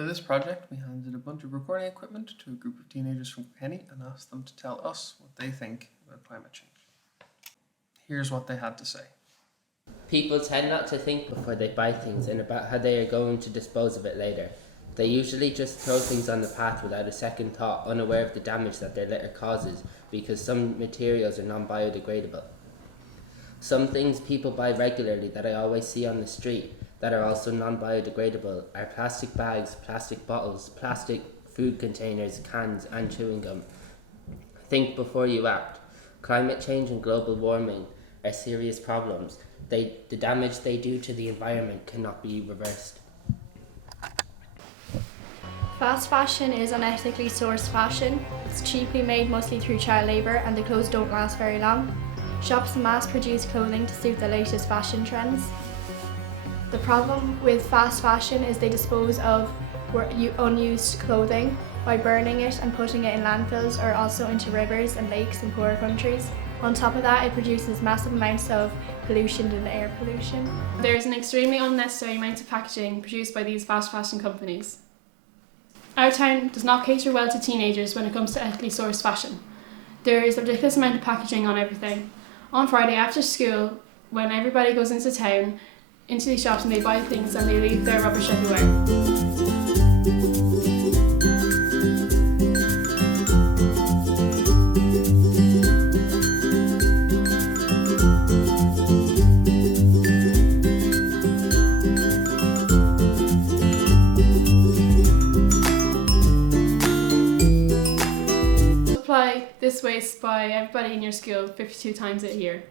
For this project, we handed a bunch of recording equipment to a group of teenagers from Kilkenny and asked them to tell us what they think about climate change. Here's what they had to say. People tend not to think before they buy things and about how they are going to dispose of it later. They usually just throw things on the path without a second thought, unaware of the damage that their litter causes because some materials are non-biodegradable. Some things people buy regularly that I always see on the street that are also non-biodegradable are plastic bags, plastic bottles, plastic food containers, cans and chewing gum. Think before you act. Climate change and global warming are serious problems. The damage they do to the environment cannot be reversed. Fast fashion is unethically sourced fashion. It's cheaply made mostly through child labour and the clothes don't last very long. Shops mass produce clothing to suit the latest fashion trends. The problem with fast fashion is they dispose of unused clothing by burning it and putting it in landfills or also into rivers and lakes in poorer countries. On top of that, it produces massive amounts of pollution and air pollution. There is an extremely unnecessary amount of packaging produced by these fast fashion companies. Our town does not cater well to teenagers when it comes to ethically sourced fashion. There is a ridiculous amount of packaging on everything. On Friday after school, when everybody goes into town, into these shops and they buy things and they leave their rubbish everywhere. Supply this waste by everybody in your school 52 times a year.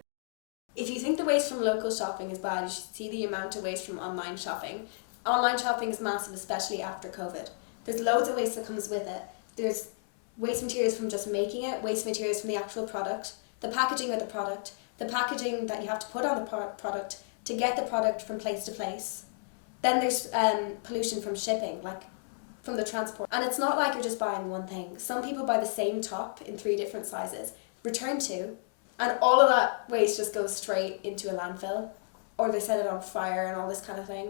If you think the waste from local shopping is bad, you should see the amount of waste from online shopping. Online shopping is massive, especially after COVID. There's loads of waste that comes with it. There's waste materials from just making it, waste materials from the actual product, the packaging of the product, the packaging that you have to put on the product to get the product from place to place. Then there's pollution from shipping, like from the transport. And it's not like you're just buying one thing. Some people buy the same top in 3 different sizes, return to, and all of that waste just goes straight into a landfill, or they set it on fire and all this kind of thing.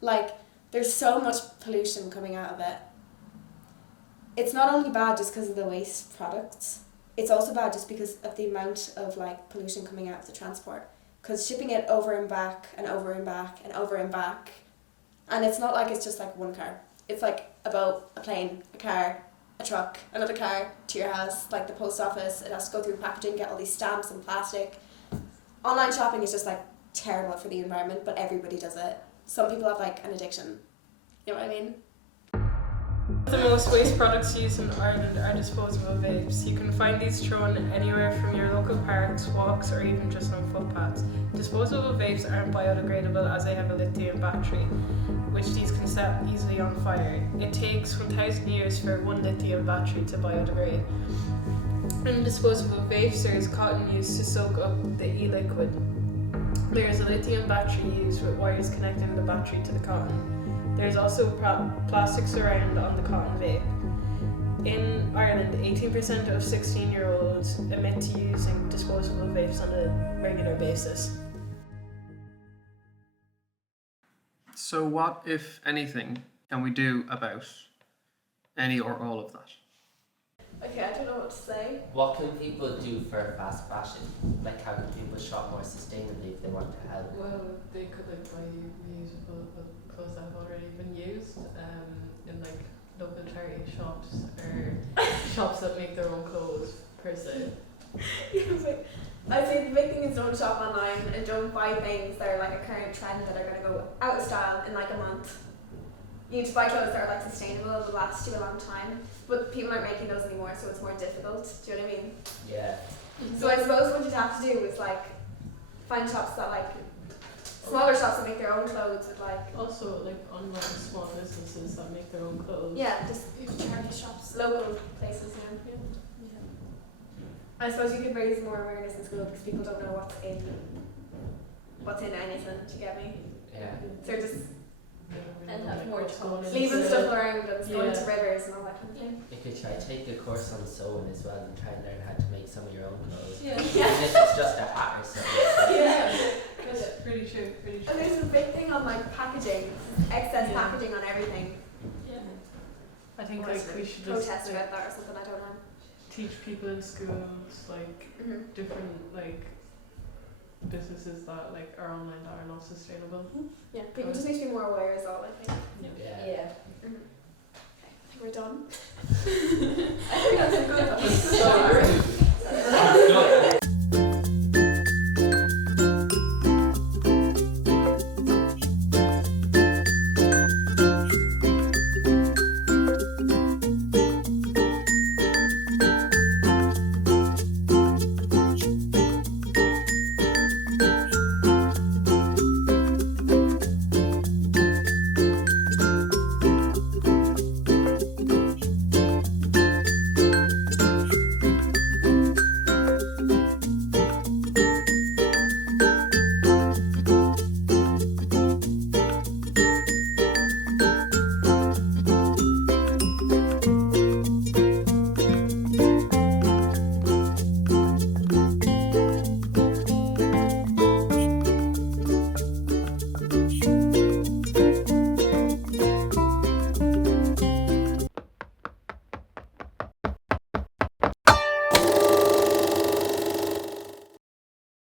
Like, there's so much pollution coming out of it. It's not only bad just because of the waste products, it's also bad just because of the amount of like pollution coming out of the transport. Because shipping it over and back and over and back and over and back, and it's not like it's just like one car. It's like a boat, a plane, a car, a truck, another car to your house, like the post office. It has to go through packaging, get all these stamps and plastic. Online shopping is just like terrible for the environment, but everybody does it. Some people have like an addiction. You know what I mean? The most waste products used in Ireland are disposable vapes. You can find these thrown anywhere from your local parks, walks, or even just on footpaths. Disposable vapes aren't biodegradable as they have a lithium battery, which these can set easily on fire. It takes 1,000 years for one lithium battery to biodegrade. In disposable vapes, there is cotton used to soak up the e-liquid. There is a lithium battery used with wires connecting the battery to the cotton. There is also plastic surround on the cotton vape. In Ireland, 18% of 16-year-olds admit to using disposable vapes on a regular basis. So what, if anything, can we do about any or all of that? Okay, I don't know what to say. What can people do for fast fashion? Like, how can people shop more sustainably if they want to help? Well, they could like buy reusable clothes that have already been used in like local charity shops or shops that make their own clothes per se. I'd say the big thing is don't shop online and don't buy things that are like a current trend that are going to go out of style in like a month. You need to buy clothes that are like sustainable and will last you a long time, but people aren't making those anymore, so it's more difficult. Do you know what I mean? Yeah. So I suppose what you'd have to do is like find shops that like smaller shops that make their own clothes with like Also like online small businesses that make their own clothes. yeah, just charity shops, local places. Yeah. I suppose you could raise more awareness in school because people don't know what's in anything. Do you get me? Yeah. So just And have more talks. leaving stuff around and going to rivers and all that kind of thing. You could try take a course on sewing as well and try and learn how to make some of your own clothes. Yeah. Even if it's just a hat or something. Yeah. That's pretty true. And there's a big thing on like packaging, excess packaging on everything. think or like sort we of should just protest like, about that or something. I don't know. teach people in schools like different like businesses that like are online that are not sustainable. Yeah, people just need to be more aware. Is all I think. Yeah.